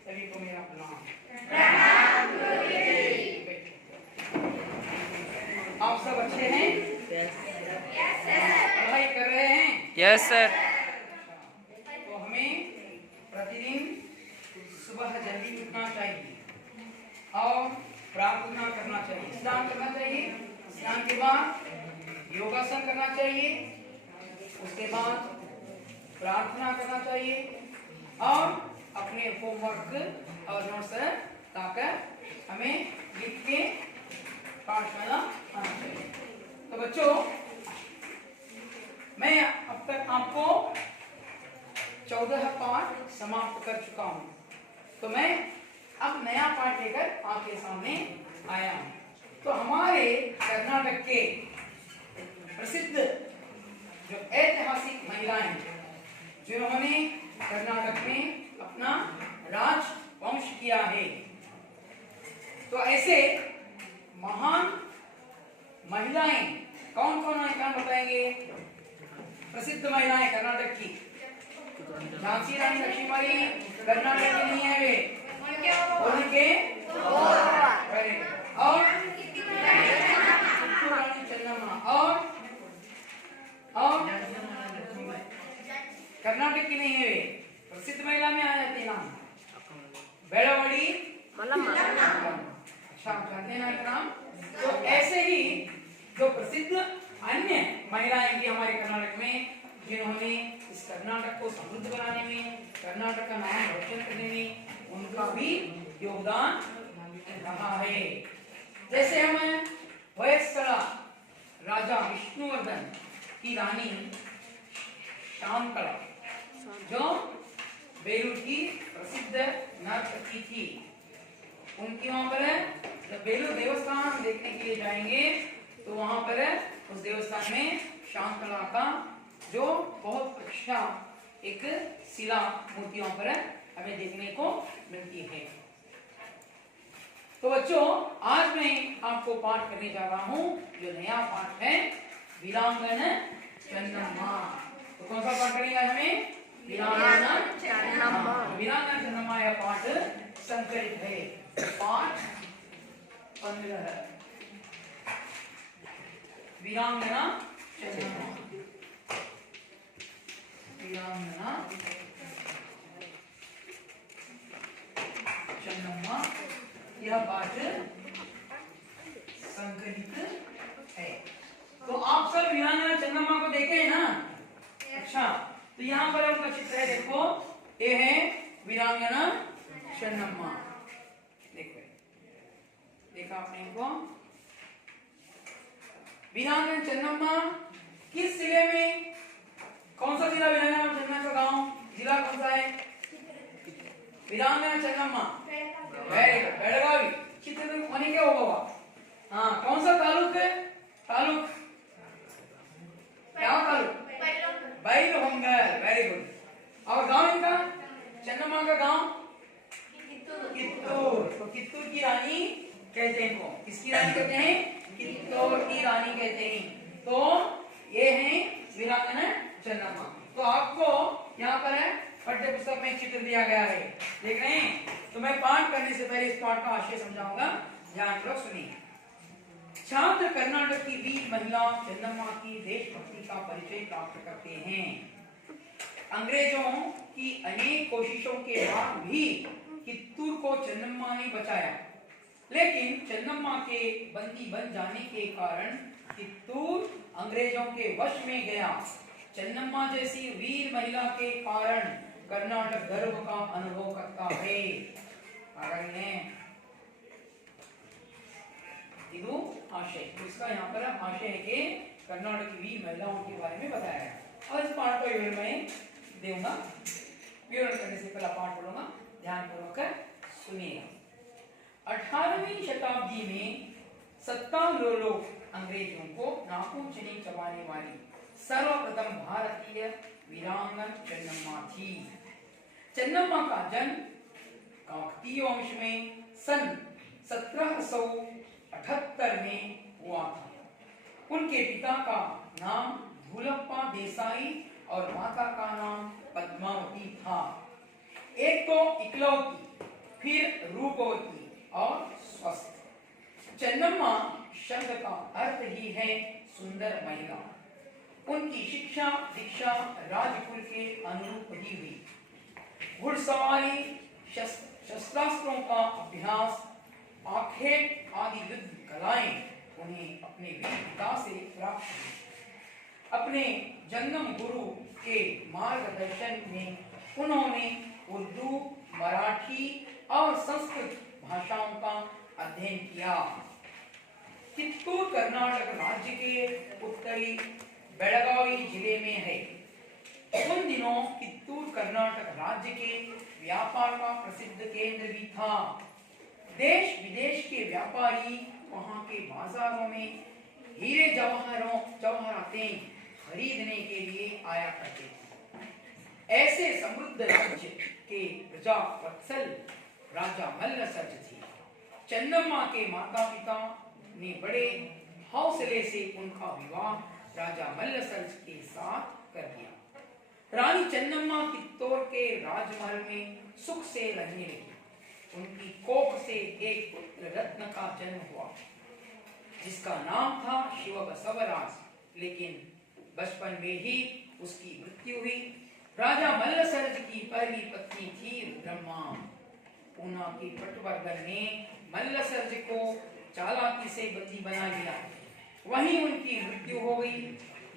सभी को मेरा प्रणाम। आप सब अच्छे हैं? पढ़ाई कर रहे हैं? Yes sir. तो हमें प्रतिदिन सुबह जल्दी उठना चाहिए और प्रार्थना करना चाहिए, स्नान करना चाहिए। स्नान के बाद योगासन करना चाहिए, उसके बाद प्रार्थना करना चाहिए और अपने होमवर्क और नोट्स लाकर हमें लिख के पाठशाला आना चाहिए। तो बच्चों, मैं अब तक आपको 14 पाठ समाप्त कर चुका हूं, तो मैं अब नया पाठ लेकर आपके सामने आया हूं। तो हमारे कर्नाटक के प्रसिद्ध जो ऐतिहासिक महिलाएं जिन्होंने कर्नाटक में अपना राजवंश किया है, तो ऐसे महान महिलाएं कौन कौन है, कौन बताएंगे? प्रसिद्ध महिलाएं कर्नाटक की झांसी रानी लक्ष्मीबाई कर्नाटक की नहीं है वे, उनके और रानी चन्नम्मा और कर्नाटक की नहीं है वे, प्रसिद्ध महिला में आ जाती नाम बेड़वड़ी मल्लम्मा। अच्छा, जानते हैं ना नाम? तो ऐसे ही जो प्रसिद्ध अन्य महिलाएं भी हमारे कर्नाटक में, जिन्होंने इस कर्नाटक को समृद्ध बनाने में, कर्नाटक का नाम रोशन करने में उनका भी योगदान रहा है। जैसे हम होयसला राजा विष्णुवर्धन की रानी शांतला, जो बेलूर की प्रसिद्ध नर्तकी थी, उनकी वहां पर जब बेलूर देवस्थान देखने के लिए जाएंगे तो वहां पर उस देवस्थान में शांतला का जो बहुत अच्छा एक शिला मूर्ति वहां पर हमें देखने को मिलती है। तो बच्चों, आज मैं आपको पाठ करने जा रहा हूं जो नया पाठ है, वीरांगना चन्नम्मा। तो कौन सा पाठ करेंगे हमें? वीरांगना चन्नम्मा। वीरांगना चन्नम्मा यह पाठ संकलित है। पाठ 15 वीरांगना चन्नम्मा। वीरांगना चन्नम्मा यह पाठ संकलित है। तो आप सब वीरांगना चन्नम्मा को देखे हैं ना? अच्छा, तो यहाँ पर आपका चित्र है, देखो, ये है वीरांगना चन्नम्मा। देखो, देखा आपने इनको? वीरांगना चन्नम्मा किस जिले में, कौन सा जिला वीरांगना चन्नम्मा का गांव, जिला कौन सा है? वीरांगना चन्नम्मा बेळगावी। चित्रदुर्ग होने क्या होगा? हाँ, कौन सा तालुक है? तालुक क्या तालुक? बैलहोंगल। Very good. और गांव इनका, चन्नम्मा का गांव कित्तूर। तो कित्तूर की रानी कहते हैं इनको। किसकी रानी कहते हैं? कित्तूर की रानी कहते हैं। तो ये है वीरांगना चन्नम्मा। तो आपको यहाँ पर पाठ्य पुस्तक में चित्र दिया गया है, देख रहे हैं? तो मैं पाठ करने से पहले इस पाठ का आशय समझाऊंगा, ध्यान पूर्वक सुनिए। छात्र कर्नाटक की वीर महिला चन्नम्मा की देशभक्ति का परिचय प्राप्त करते हैं। अंग्रेजों की अनेक कोशिशों के बाद भी कित्तूर को चन्नम्मा ने बचाया, लेकिन चन्नम्मा के बंदी बन जाने के कारण कित्तूर अंग्रेजों के वश में गया। चन्नम्मा जैसी वीर महिला के कारण कर्नाटक गर्व का अनुभव करता है। ಇದು आशय। तो इसका यहाँ पर आशय है कि कर्नाटक की वीर महिलाओं के बारे में बताया है। और इस पाठ का विवरण मैं दूंगा। विवरण करने से पहला पाठ पढ़ूंगा, ध्यान पूर्वक सुनिएगा। 18वीं शताब्दी में सत्तारूढ़ लोग अंग्रेजों को नाखून चीनी चबाने वाली सर्वप्रथम भारतीय वीरांगना चन्नम्मा थी। चन्नम्मा का जन्म काकतीय वंश में सन 1778 में हुआ था। उनके पिता का नाम धूलप्पा देसाई और माता का नाम पद्मावती था। एक तो इकलौती, फिर रूपवती और स्वस्थ। चन्नम्मा शब्द का अर्थ ही है सुंदर महिला। उनकी शिक्षा दीक्षा राजकुल के अनुरूप ही हुई। घुड़सवारी, शस्त्रास्त्रों का अभ्यास, आखेट आदि युद्ध कलाएं उन्हें अपने वीर पिता से प्राप्त हुई। अपने जन्म गुरु के मार्गदर्शन में उन्होंने उर्दू, मराठी और संस्कृत भाषाओं का अध्ययन किया। कित्तूर कर्नाटक राज्य के उत्तरी बेळगावी जिले में है। उन दिनों कित्तूर कर्नाटक राज्य के व्यापार का प्रसिद्ध केंद्र भी था। देश विदेश के व्यापारी वहां के बाजारों में हीरे जवाहरातें खरीदने के लिए आया करते थे। ऐसे समृद्ध राज्य के प्रजा वत्सल राजा मल्लसर्ज थे। चन्नम्मा के माता पिता ने बड़े हौसले से उनका विवाह राजा मल्लसर्ज के साथ कर दिया। रानी चन्नम्मा कित्तूर के राजमहल में सुख से रहने लगी। उनकी कोख से एक पुत्र रत्न का जन्म हुआ, जिसका नाम था शिवबसवराज। लेकिन बचपन में ही उसकी मृत्यु हुई। राजा मल्लसर्ज की पहली पत्नी थी रुद्रम्मा। पूना के पटवर्धन ने मल्लसर्ज को चालाकी से बंदी बना लिया। वहीं उनकी मृत्यु हो गई।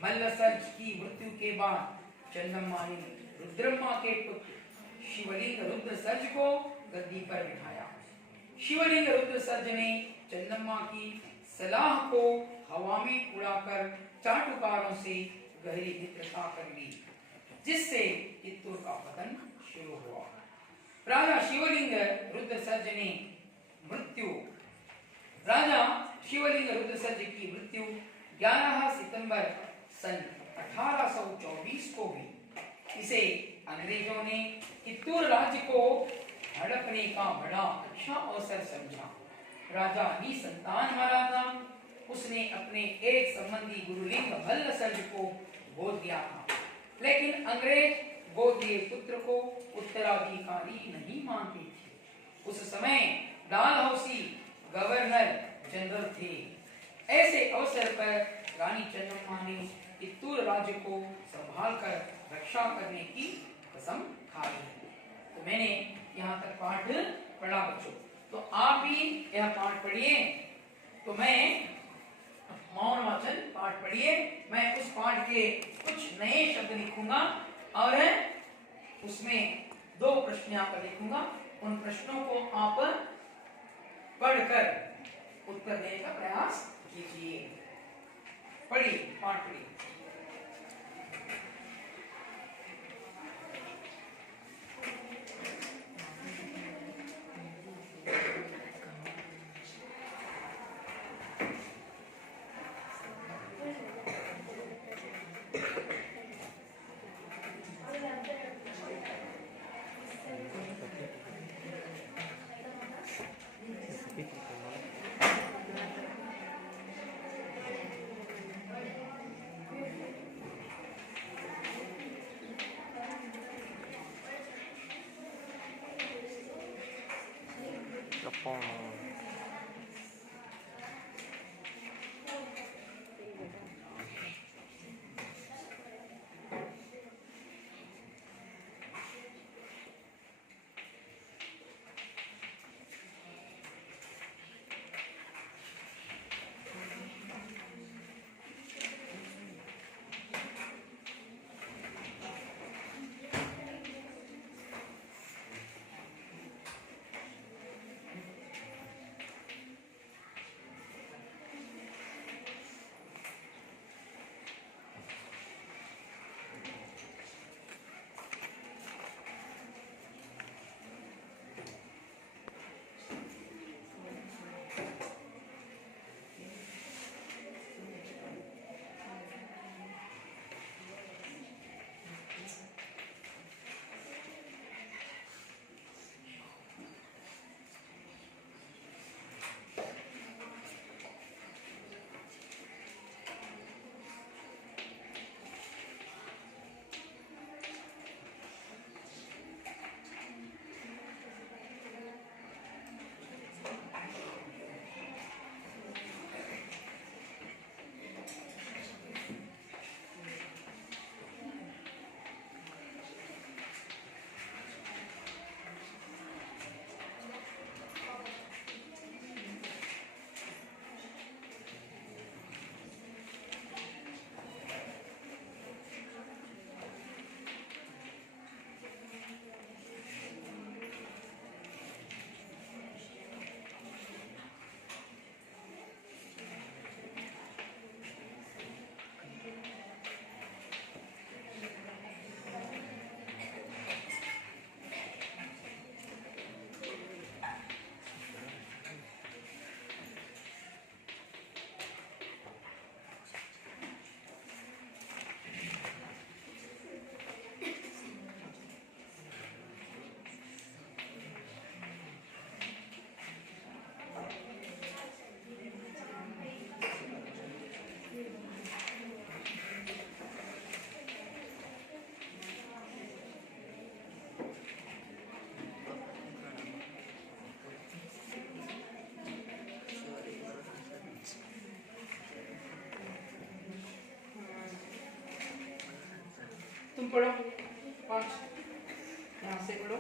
मल्लसर्ज की मृत्यु के बाद चन्नम्मा ने रुद्रम्मा के पुत्र शिवलिंग रुद्रसर्ज को गद्दी पर बिठाया। शिवलिंग रुद्रसर्ज ने चन्नम्मा की सलाह को हवा में उड़ाकर चाटुकारों से गहरी मित्रता कर ली, जिससे कित्तूर का पतन शुरू हुआ। राजा शिवलिंग रुद्रसर्ज की मृत्यु 11 सितंबर सन 1824 को हुई। इसे अंग्रेजों ने कित्तूर राज्य को हड़पने का बड़ा अच्छा अवसर समझा। राजा निसंतान मरा था। उसने अपने एक संबंधी गुरुलिंग मल्लसर्ज को गोद दिया था, लेकिन अंग्रेज गोद दिए पुत्र को उत्तराधिकारी नहीं मानते थे। उस समय डालहौसी गवर्नर जनरल थे। ऐसे अवसर पर रानी चन्नम्मा ने कित्तूर राज्य को संभाल कर रक्षा करने की कसम खाई। तो मैंने यहाँ तक पाठ पढ़ा बच्चों, तो आप भी यह पाठ पढ़िए। तो मैं मौन वाचन पाठ पढ़िए। मैं उस पाठ के कुछ नए शब्द लिखूंगा और उसमें 2 प्रश्न यहाँ पर लिखूंगा। उन प्रश्नों को आप पढ़कर उत्तर देने का प्रयास कीजिए। पढ़िए, पाठ पढ़िए। तुम पढ़ो 5, यहाँ से पढ़ो।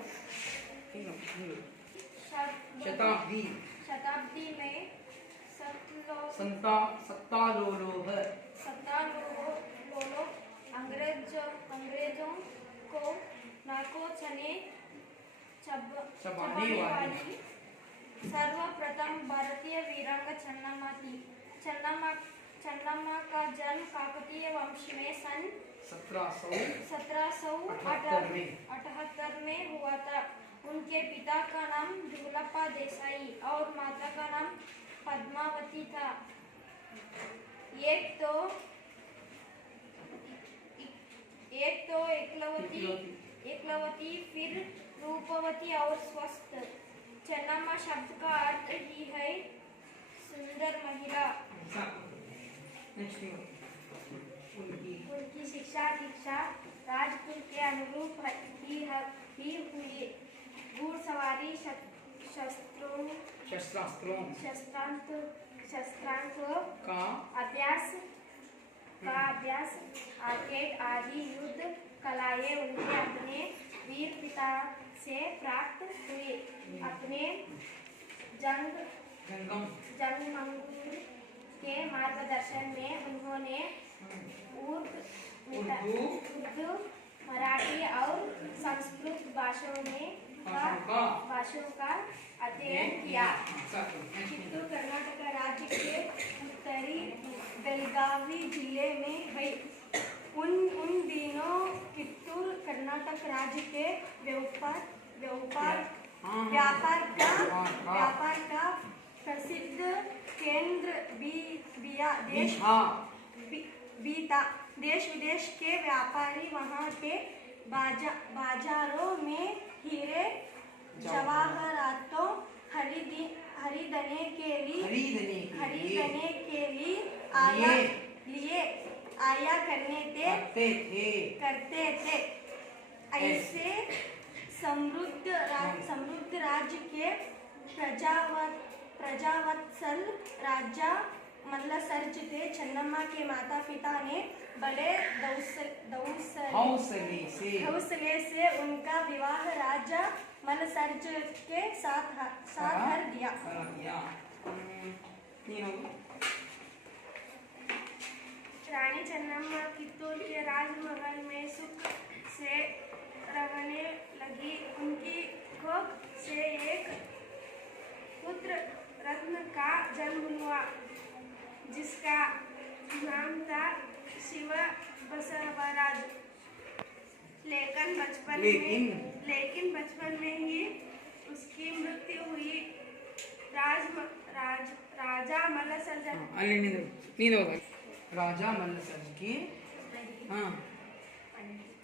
शताब्दी शताब्दी में सत्तालोलोह अंग्रेजों को नाको चबाने वाली सर्वप्रथम भारतीय वीरांग चन्नम्मा थी। चन्नम्मा का जन्म काकतीय वंश में सन 1778 में हुआ था। उनके पिता का नाम दुर्लप्पा देसाई और माता का नाम पद्मावती था। एक तो एकलवती, फिर रूपवती और स्वस्थ। चन्नम्मा शब्द का अर्थ ही है सुंदर महिला। उनकी शिक्षा दीक्षा राजकुल के अनुरूप ही हुई। घुड़सवारी, शस्त्रास्त्रों का अभ्यास, आर्केड आदि युद्ध कलाएं उनके अपने वीर पिता से प्राप्त हुई। अपने जंगमंगूर के मार्गदर्शन में उन्होंने उर्दू, मराठी और संस्कृत भाषाओं का अध्ययन किया। चित्तूर कर्नाटक राज्य के उत्तरी बेलगावी जिले में है। उन दिनों चित्तूर कर्नाटक राज्य के व्यापार का प्रसिद्ध केंद्र भी था। देश विदेश के व्यापारी वहाँ के बाजारों में हीरे जवाहरातों खरीदने के लिए आया करते थे। ऐसे समृद्ध राज्य के प्रजावत्सल राजा मल्लसर्ज थे। चन्नम्मा के माता पिता ने बड़े हौसले से उनका विवाह राजा मल्लसर्ज के साथ कर दिया। रानी चन्नम्मा चित्तूर के राजमहल में सुख से रहने लगी। उनकी कोख से एक पुत्र रत्न का जन्म हुआ, जिसका नाम था शिव बसवराज। लेकिन बचपन में ही उसकी मृत्यु हुई।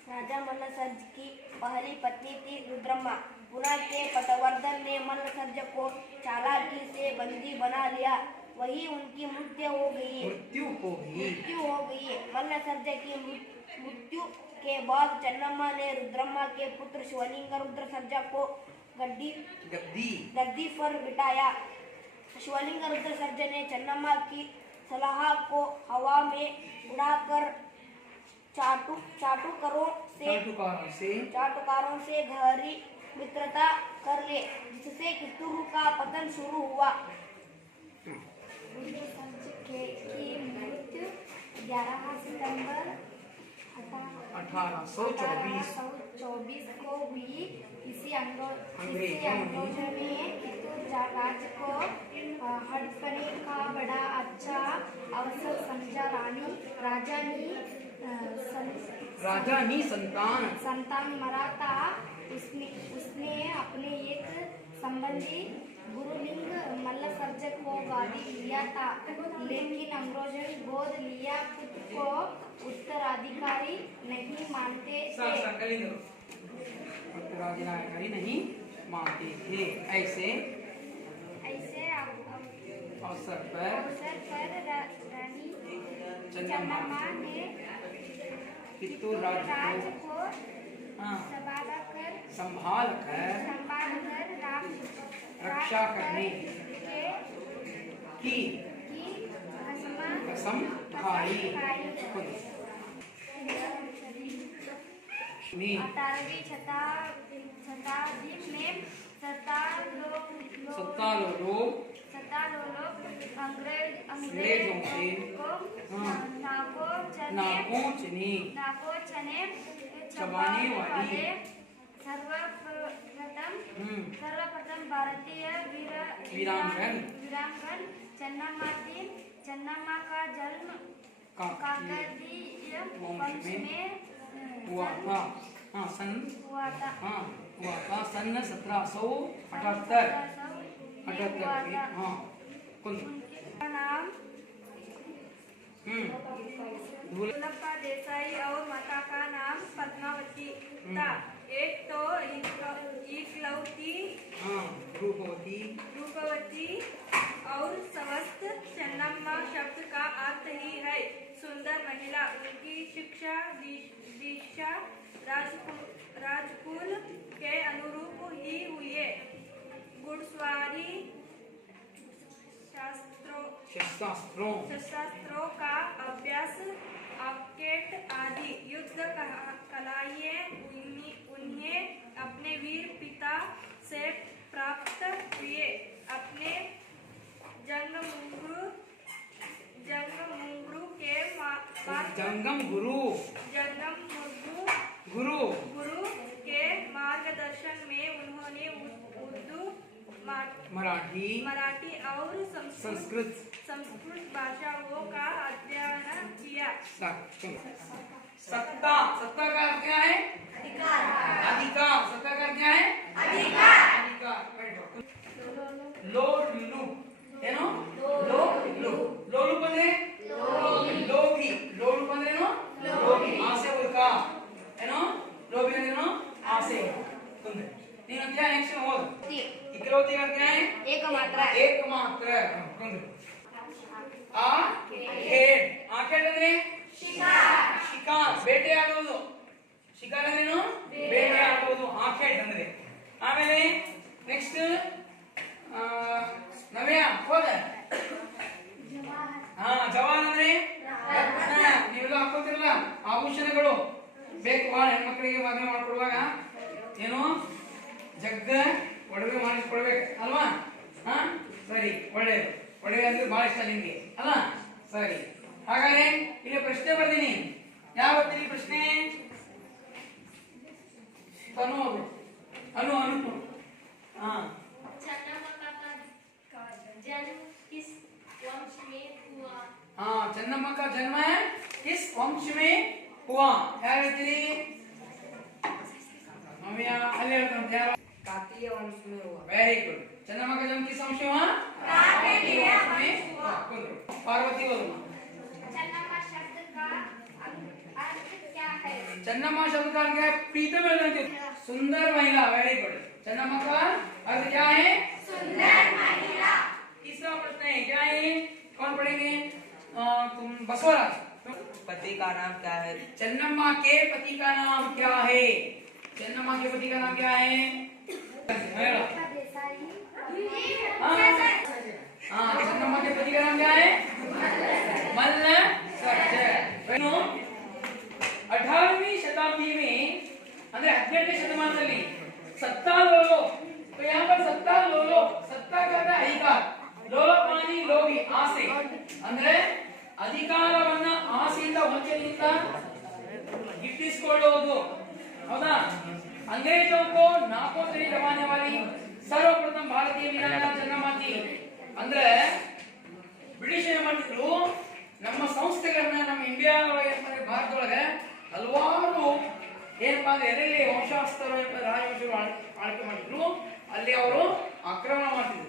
राजा मल्लसर्ज की पहली पत्नी थी रुद्रम्मा। पुरा के पटवर्धन ने मल्लसर्ज को चालाकी से बंदी बना लिया। वही उनकी मृत्यु हो गई। मल्लसर्ज की मृत्यु के बाद चन्नम्मा ने रुद्रम्मा के पुत्र शिवलिंग रुद्र सर्जा को गद्दी पर बिठाया। शिवलिंग रुद्र सर्ज ने चन्नम्मा की सलाह को हवा में उड़ाकर चाटुकारों से गहरी मित्रता कर ले, जिससे चित्तूर का पतन शुरू हुआ। की मृत्यु 11 सितंबर 1824 को हुई। इसी अंग्रेजों ने चित्तूर राज्य को हड़पने का बड़ा अच्छा अवसर समझा। राजानी संतान मरा था। उसने अपने एक संबंधी गुरुलिंग मल्लसर्ज को गादी लिया था, लेकिन अंग्रेजों ने गोद लिया पुत्र को उत्तराधिकारी नहीं मानते थे। ऐसे अवसर पर रानी चन्नम्मा ने चित्तूर राज्य को संभाल कर रक्षा करने की कसम खाई। 18वीं शताब्दी में अंग्रेजों को नाकोच ने चबाने वाले सर्वप्रथम भारतीय वीरांगन चन्नम्मा का जन्म काकतीय वंश में हुआ था। सन 1778 उनका नाम दुर्लप्पा देसाई और माता का नाम पद्मावती था। एक तो इकलौती रूपवती और स्वस्थ चन्नम्मा शब्द का अर्थ ही है सुंदर महिला। उनकी शिक्षा दीक्षा राजकुल के अनुरूप ही हुई। घुड़सवारी शस्त्रों का अभ्यास आर्केट आदि युद्ध कलाएं उन्हें अपने वीर पिता से प्राप्त हुए। अपने जंगम गुरु के मार्गदर्शन में उन्होंने उर्दू, मराठी और संस्कृत भाषाओं का अध्ययन किया। सत्ता का क्या है? अधिकार। सत्ता का क्या है? अधिकार। लोलू ಏನೋ ಲೋಲು ಬಂದ್ರೆ ಲೋಭಿ ಬಂದ್ರೇನು ಆಸೆ ಉಲ್ಕ ಏನೋ ಲೋಭಿ ಅಂದ್ರೇನು ಆಸೆ ತೊಂದ್ರೆ ನೀನು क्या नेक्स्ट में बोल इकलौती का क्या है? एकमात्र ತೊಂದ್ರೆ ಆखेड ಅಂದ್ರೆ ಶಿಕಾರ್ ಬೇಟೆ ಆಡುವುದು ಶಿಕಾರ್ ಅಂದ್ರೇನು ಬೇಟೆ ಆಡುವುದು ಆखेड ಅಂದ್ರೆ ಆಮೇಲೆ ನೆಕ್ಸ್ಟ್ ನವ್ಯ ಹೋದ ಜವಾನ್ ಅಂದ್ರೆ ನೀವೆಲ್ಲ ಹಾಕೋತಿರಲ್ಲ ಆಭೂಷಣಗಳು ಬೇಕು ಬಹಳ ಹೆಣ್ಮಕ್ಳಿಗೆ ಮದುವೆ ಮಾಡ್ಕೊಡುವಾಗ ಏನು ಜಗ್ಗ ಒಡವೆ ಮಾಡಿಸ್ಕೊಡ್ಬೇಕು ಅಲ್ವಾ? ಸರಿ, ಒಳ್ಳೆಯದು. ಒಡವೆ ಅಂದ್ರೆ ಬಹಳ ಇಷ್ಟ ನಿಮ್ಗೆ ಅಲ್ಲ? ಸರಿ, ಹಾಗಾದ್ರೆ ಇಲ್ಲಿ ಪ್ರಶ್ನೆ ಬರ್ತೀನಿ. ಯಾವ ಪ್ರಶ್ನೆ? ಅನು चन्नम्मा का जन्म किस वंश में हुआ? क्या ಹೇಳ್ತೀರಿ? काकतीय वंश में हुआ। Very good. चन्नम्मा का जन्म किस वंश में हुआ? काकतीय वंश में हुआ। पार्वती बोलो। चन्नम्मा शब्द का अर्थ क्या है? चन्नम्मा शब्द का अर्थ क्या है? प्रीतम सुंदर महिला। Very good. चन्नम्मा का अर्थ क्या है? सुंदर महिला। तीसरा प्रश्न है, क्या है? कौन पढ़ेंगे? तुम बसवराज। पति का नाम क्या है? चन्नम्मा के पति का नाम क्या है? चन्नम्मा के पति का नाम क्या है? चन्नम्मा के पति का नाम क्या है? मल्ल सच्चर। 18वीं शताब्दी में ಅಂದ್ರೆ 18ನೇ ಶತಮಾನದಲ್ಲಿ सत्ता लोलो, तो यहाँ पर सत्ता लोलो, सत्ता का अधिकार, ಲೋಲಪಾನಿ ಲೋಭಿ ಆಸೆ ಅಂದ್ರೆ ಅಧಿಕಾರವನ್ನ ಆಸೆಯಿಂದ ವಂಚನೆಯಿಂದ ಗಿಟ್ಟಿಸಿಕೊಳ್ಳುವುದು. ಹೌದಾ? अंग्रेजों को नाकों से दबाने वाली सर्वप्रथम भारतीय वीरांगना चन्नम्मा थी. ಅಂದ್ರೆ ಬ್ರಿಟಿಷ್ ಏನು ಮಾಡಿದ್ರು, ನಮ್ಮ ಸಂಸ್ಥೆಗಳನ್ನ ನಮ್ಮ ಇಂಡಿಯಾ ಒಳಗೆ ಭಾರತದೊಳಗೆ ಹಲವಾರು ಏನಪ್ಪಾ ಅಂದ್ರೆ ಎಲ್ಲೆಲ್ಲಿ ವಂಶಾಸ್ತರು ರಾಜವಂಶಗಳು ಆಳ್ಕೆ ಮಾಡಿದ್ರು ಅಲ್ಲಿ ಅವರು ಆಕ್ರಮಣ ಮಾಡ್ತಿದ್ರು.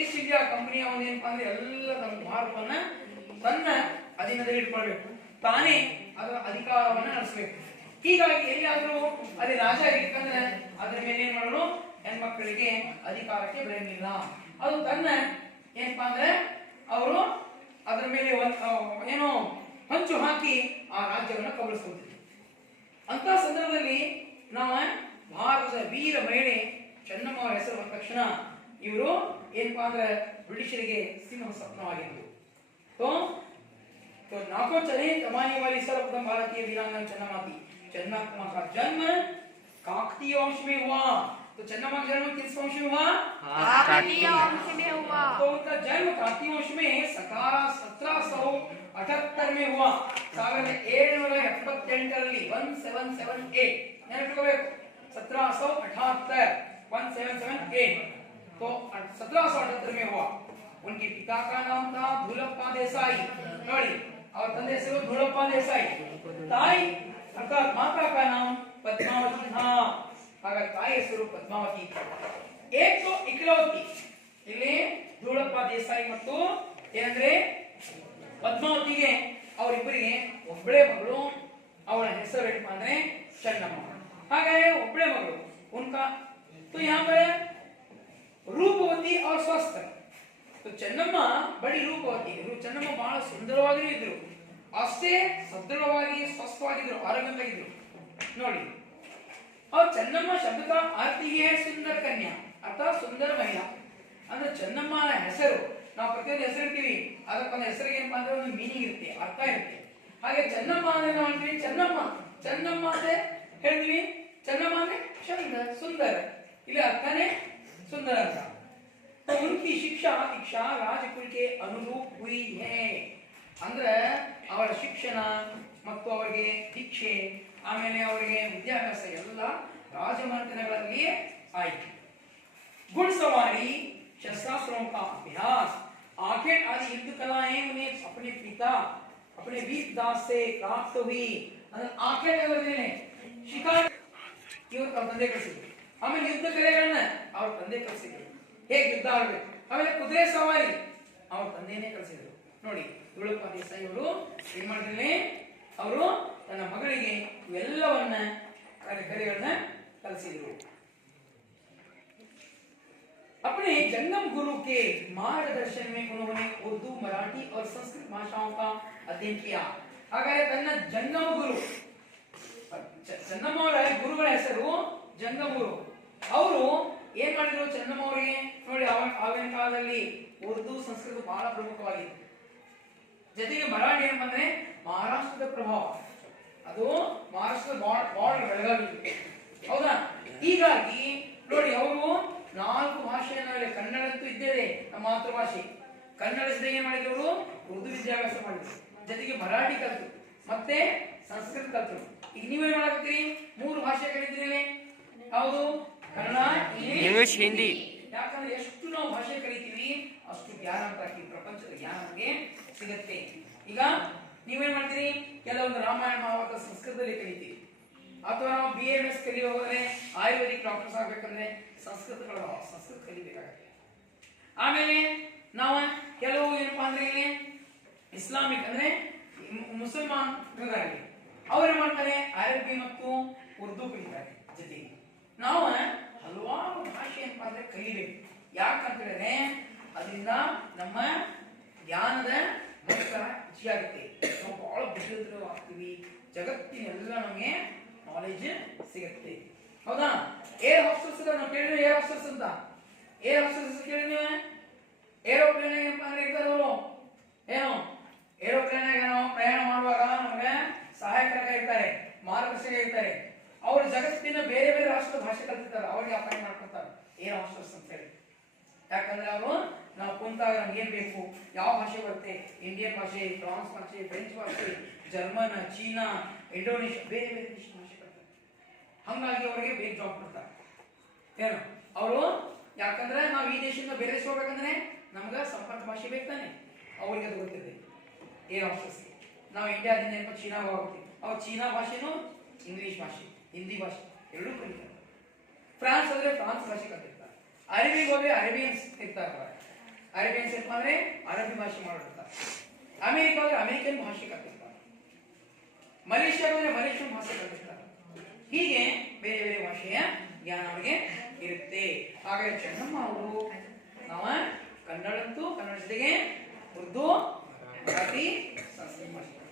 ಈಸ್ಟ್ ಇಂಡಿಯಾ ಕಂಪನಿಯ ಒಂದು ಏನಪ್ಪಾ ಅಂದ್ರೆ ಎಲ್ಲ ನಮ್ಮ ಭಾರತವನ್ನ ತನ್ನ ಅಧೀನದಲ್ಲಿ ಇಟ್ಕೊಳ್ಬೇಕು, ತಾನೇ ಅದರ ಅಧಿಕಾರವನ್ನ ನಡೆಸಬೇಕು. ಹೀಗಾಗಿ ಎಲ್ಲಿಯಾದ್ರೂ ಅಲ್ಲಿ ರಾಜ ಇರ್ಬೇಕಂದ್ರೆ ಅದ್ರ ಮೇಲೆ ಏನ್ ಮಾಡೋರು, ಹೆಣ್ಮಕ್ಕಳಿಗೆ ಅಧಿಕಾರಕ್ಕೆ ಬಿಡಂಗಿಲ್ಲ. ಅದು ತನ್ನ ಏನಪ್ಪಾ ಅಂದ್ರೆ ಅವರು ಅದರ ಮೇಲೆ ಏನೋ ಹೊಂಚು ಹಾಕಿ ಆ ರಾಜ್ಯವನ್ನ ಕಬಳಿಸ್ಕೊಳ್ತಿದ್ರು. ಅಂತ ಸಂದರ್ಭದಲ್ಲಿ ನಾವು ಭಾರತದ ವೀರ ಮಹಿಳೆ ಚೆನ್ನಮ್ಮ ಅವರ ಹೆಸರು ಬಂದ ತಕ್ಷಣ ಇವರು ಏನಪ್ಪಾ ಅಂದ್ರೆ ಬ್ರಿಟಿಷರಿಗೆ ಸಿಂಹ ಸ್ವಪ್ನವಾಗಿತ್ತು. तो नाको चले कमाने वाली सर्वप्रथम भारतीय वीरांगना चन्नम्मा थी. चन्नम्मा का जन्म काकतीय वंश में हुआ। तो चन्नम्मा का जन्म किस वंश में हुआ? काकतीय वंश में हुआ। तो उनका जन्म काकतीय वंश में 1778 में हुआ। 1778 1778 ನೆನಪಿಟ್ಕೋಬೇಕು 1778 1778 तो 1778 में हुआ। उनके पिता का नाम था धूलप्पा देसाई। ನೋಡಿ और ತಂದೆ ಹೆಸರು धूलप्पा देसाई। ताई अर्थात माता का नाम पद्मावती था। ಹಾಗಾಗಿ ತಾಯಿ ಹೆಸರು ಪದ್ಮಾವತಿ। एक तो इकलौती ಇಲ್ಲಿ ಧೂಳಪ್ಪ ದೇಸಾಯಿ ಮತ್ತು ಏನಂದ್ರೆ ಪದ್ಮಾವತಿಗೆ ಅವರಿಬ್ಬರಿಗೆ ಒಬ್ಬಳೇ ಮಗಳು, ಅವಳ ಹೆಸರು ಏನಪ್ಪಾ ಅಂದ್ರೆ ಚನ್ನಮ್ಮ। ಹಾಗಾದ್ರೆ ಒಬ್ಬಳೇ ಮಗಳು उनका तो यहाँ पर रूपवती और स्वस्थ। तो चन्नम्मा बड़ी रूपवती, चन्नम्मा ಬಹಳ ಸುಂದರವಾಗಿ ಇದ್ರು, ಅಷ್ಟೇ ಸದೃಢವಾಗಿ ಸ್ವಸ್ಥವಾಗಿದ್ರು, ಆರೋಗ್ಯವಾಗಿದ್ರು ನೋಡಿ। और चन्नम्मा शब्द का अर्थ ही है सुंदर कन्या अर्थात सुंदर महिला। ಅಂದ್ರೆ ಚನ್ನಮ್ಮನ ಹೆಸರು ನಾವು ಪ್ರತಿಯೊಂದು ಹೆಸರು ಇರ್ತೀವಿ, ಅದಕ್ಕೊಂದು ಹೆಸರಿಗೆ ಏನಪ್ಪಾ ಅಂದ್ರೆ ಒಂದು ಮೀನಿಂಗ್ ಇರುತ್ತೆ, ಅರ್ಥ ಇರುತ್ತೆ। ಹಾಗೆ ಚನ್ನಮ್ಮ ಅಂದ್ರೆ ನಾವು ಹೇಳ್ತೀವಿ ಚನ್ನಮ್ಮ ಚನ್ನಮ್ಮ ಅಂತ ಹೇಳ್ತೀವಿ, चन्नम्मा ने चंद सुंदर इले अर्थने सुंदर ಅಂತ। तो उनकी शिक्षा दीक्षा राजकुल के अनुरूप हुई है ಅಂದ್ರೆ ಅವರ ಶಿಕ್ಷಣ ಮತ್ತು ಅವರಿಗೆ ದೀಕ್ಷೆ ಆಮೇಲೆ ಅವರಿಗೆ ವಿದ್ಯಾಭ್ಯಾಸ ಎಲ್ಲ ರಾಜಮನೆತನಗಳಲ್ಲಿ ಆಯಿತು। घुड़सवारी शस्त्रास्त्रों का अभ्यास आखिर आदि युद्ध कलाएं उन्हें अपने पिता अपने वीर दास से प्राप्त हुई। आखिर शिकार ಇವರು ತಂದೆ ಕಲಿಸಿದ್ರು, ಆಮೇಲೆ ಯುದ್ಧ ಕಲೆಗಳನ್ನ ಅವ್ರ ತಂದೆ ಕಲಿಸಿದ್ರು, ಹೇಗೆ ಯುದ್ಧ ಆಡಬೇಕು, ಆಮೇಲೆ ಕುದುರೆ ಸವಾರಿ ಅವ್ರ ತಂದೆನೇ ಕಲಿಸಿದ್ರು ನೋಡಿ। ಧೂಳಪ್ಪ ದೇಸಾಯಿ ಅವರು ಏನ್ ಮಾಡಿದ್ರೆ ಅವರು ತನ್ನ ಮಗಳಿಗೆ ಇವೆಲ್ಲವನ್ನ ಕಲೆಗಳನ್ನ ಕಲಿಸಿದ್ರು। अपने जंगम गुरु के मार्गदर्शन में उन्होंने उर्दू मराठी और संस्कृत भाषाओं का अध्ययन किया। ಹಾಗಾದ್ರೆ ತನ್ನ ಜಂಗಮ ಗುರು ಚನ್ನಮ್ಮ ಅವರ ಗುರುಗಳ ಹೆಸರು ಜಂಗಮ ಗುರು। ಅವರು ಏನ್ ಮಾಡಿದ್ರು ಚನ್ನಮ್ಮ ಅವರಿಗೆ ನೋಡಿ, ಆವಾಗಿನ ಕಾಲದಲ್ಲಿ ಉರ್ದು ಸಂಸ್ಕೃತ ಬಹಳ ಪ್ರಮುಖವಾಗಿತ್ತು, ಜೊತೆಗೆ ಮರಾಠಿ ಏನಂದ್ರೆ ಮಹಾರಾಷ್ಟ್ರದ ಪ್ರಭಾವ, ಅದು ಮಹಾರಾಷ್ಟ್ರದ ಬಾರ್ಡರ್ ಬೆಳಗಾವಿ ಹೌದಾ। ಹೀಗಾಗಿ ನೋಡಿ ಅವರು 4 ಭಾಷೆಯಲ್ಲಿ ಕನ್ನಡ ಅಂತೂ ಇದ್ದೇವೆ ನಮ್ಮ ಮಾತೃಭಾಷೆ, ಕನ್ನಡ ಜೊತೆಗೆ ಏನ್ ಮಾಡಿದ್ರು ಅವರು ಉರ್ದು ವಿದ್ಯಾಭ್ಯಾಸ ಮಾಡಿದ್ರು, ಜೊತೆಗೆ ಮರಾಠಿ ಕಲಿತರು ಮತ್ತೆ ಸಂಸ್ಕೃತ ಕಲಿತರು। ಈಗ ನೀವೇನ್ ಮಾಡಾಕತ್ತೀರಿ 3 ಭಾಷೆ ಕಲಿತೀರಿ, ಹೌದು ಕನ್ನಡ ಇಂಗ್ಲಿಷ್ ಹಿಂದಿ। ಯಾಕಂದ್ರೆ ಎಷ್ಟು ನಾವು ಭಾಷೆ ಕಲಿತೀವಿ ಅಷ್ಟು ಜ್ಞಾನ ಅಂತ ಪ್ರಪಂಚದ ಜ್ಞಾನ ನಮಗೆ ಸಿಗುತ್ತೆ। ಈಗ ನೀವೇನ್ ಮಾಡ್ತೀರಿ ಕೆಲವೊಂದು ರಾಮಾಯಣ ಮಹಾಭಾರತ ಸಂಸ್ಕೃತದಲ್ಲಿ ಕಲಿತೀವಿ, ಅಥವಾ ನಾವು BAMS ಕಲಿಯೋದ್ರೆ ಆಯುರ್ವೇದಿಕ್ ಡಾಕ್ಟರ್ಸ್ ಆಗ್ಬೇಕಂದ್ರೆ ಸಂಸ್ಕೃತ ಕಲಿಬೇಕಾಗುತ್ತೆ। ಆಮೇಲೆ ನಾವು ಕೆಲವು ಏನಪ್ಪಾ ಅಂದ್ರೆ ಇಲ್ಲಿ ಇಸ್ಲಾಮಿಕ್ ಅಂದ್ರೆ ಮುಸಲ್ಮಾನ್ ಅವ್ರು ಮಾಡ್ತಾರೆ ಅರಬ್ಬಿ ಮತ್ತು ಉರ್ದು ಕಲಿತಾರೆ, ಜೊತೆಗೆ ನಾವು ಹಲವಾರು ಭಾಷೆ ಏನಪ್ಪಾ ಅಂದ್ರೆ ಕಲಿಬೇಕು। ಯಾಕಂತ ಹೇಳಿದ್ರೆ ಅದರಿಂದ ನಮ್ಮ ಜ್ಞಾನದ ಮಟ್ಟ ಹೆಚ್ಚಾಗುತ್ತೆ, ನಾವು ಬಹಳ ಬುದ್ಧಿವಂತರು ಆಗ್ತೀವಿ, ಜಗತ್ತಿನೆಲ್ಲ ನಮಗೆ ನಾಲೆಜ್ ಸಿಗುತ್ತೆ ಹೌದಾ। ಏರ್ ಹಾಸ್ಟೆಲ್ಸ್ ನಾವು ಕೇಳಿದ್ರೆ ಏರ್ ಹಾಸ್ಟೆಲ್ಸ್ ಅಂತ, ಏರ್ ಹಾಸ್ಟೆಲ್ಸ್ ಕೇಳಿ ನೀವು ಏರೋಪ್ಲೇನ್ ಏನಪ್ಪಾ ಅಂದ್ರೆ ಇರ್ತಾರೆ ಅವರು ಏನು ಏರೋಪ್ಲೇನ್ ನಾವು ಪ್ರಯಾಣ ಮಾಡುವಾಗ ನಮಗೆ ಸಹಾಯಕರಾಗಿ ಇರ್ತಾರೆ, ಮಾರ್ಗದರ್ಶಕ ಇರ್ತಾರೆ, ಅವರು ಜಗತ್ತಿನ ಬೇರೆ ಬೇರೆ ರಾಷ್ಟ್ರದ ಭಾಷೆ ಕಲಿತಿರ್ತಾರೆ, ಅವ್ರಿಗೆ ಅಪಾಯಿಂಟ್ ಮಾಡ್ಕೊತಾರೆ ಏರ್ ಹಾಸ್ಟೆಲ್ಸ್ ಅಂತ ಹೇಳಿ। ಯಾಕಂದ್ರೆ ಅವರು ನಾವು ಕುಂತಾಗ ನಮ್ಗೆ ಏನ್ ಬೇಕು, ಯಾವ ಭಾಷೆ ಬರುತ್ತೆ, ಇಂಡಿಯನ್ ಭಾಷೆ, ಫ್ರಾನ್ಸ್ ಭಾಷೆ, ಫ್ರೆಂಚ್ ಭಾಷೆ, ಜರ್ಮನ್, ಚೀನಾ, ಇಂಡೋನೇಷ್ಯಾ ಬೇರೆ ಬೇರೆ ದೇಶದ ಭಾಷೆ ಬರ್ತಾರೆ, ಹಂಗಾಗಿ ಅವರಿಗೆ ಬೇಗ ಜಾಬ್ ಕೊಡ್ತಾರೆ ಏನು ಅವರು। ಯಾಕಂದ್ರೆ ನಾವು ಈ ದೇಶದಿಂದ ಬೇರೆ ದೇಶ ಹೋಗ್ಬೇಕಂದ್ರೆ ನಮ್ಗ ಸಂಪರ್ಕ ಭಾಷೆ ಬೇಕು ತಾನೆ, ಅವ್ರಿಗೆ ಅದು ಗೊತ್ತಿದೆ ಏರ್ ಹಾಸ್ಟೆಲ್ಸ್। ನಾವು ಇಂಡಿಯಾದಿಂದ ಏನಪ್ಪ ಚೀನಾ ಹೋಗ್ತೀವಿ, ಅವ್ರು ಚೀನಾ ಭಾಷೆನೂ ಇಂಗ್ಲಿಷ್ ಭಾಷೆ ಹಿಂದಿ ಭಾಷೆ ಎರಡೂ ಕಲಿತಾರೆ, ಫ್ರಾನ್ಸ್ ಹೋದ್ರೆ ಫ್ರಾನ್ಸ್ ಭಾಷೆ ಕಲಿತಿರ್ತಾರೆ, ಅರೇಬಿಗೆ ಹೋದ್ರೆ ಅರೇಬಿಯನ್ಸ್ ಇರ್ತಾರೆ, ಅರೇಬಿಯನ್ಸ್ ಏನಪ್ಪ ಅಂದ್ರೆ ಅರಬ್ಬಿ ಭಾಷೆ ಮಾಡಿರ್ತಾರೆ, ಅಮೆರಿಕ ಹೋದ್ರೆ ಅಮೆರಿಕನ್ ಭಾಷೆ ಕಲಿತಿರ್ತಾರೆ, ಮಲೇಷ್ಯಾ ಹೋದ್ರೆ ಮಲೇಷಿಯನ್ ಭಾಷೆ ಕಲಿತಿರ್ತಾರೆ, ಹೀಗೆ ಬೇರೆ ಬೇರೆ ಭಾಷೆಯ ಜ್ಞಾನ ಅವರಿಗೆ ಇರುತ್ತೆ। ಹಾಗಾಗಿ ಚೆನ್ನಮ್ಮ ಅವರು ನಾವು ಕನ್ನಡ ಅಂತೂ ಕನ್ನಡ ಜೊತೆಗೆ ಉರ್ದು मराठी संस्कृत भाषा।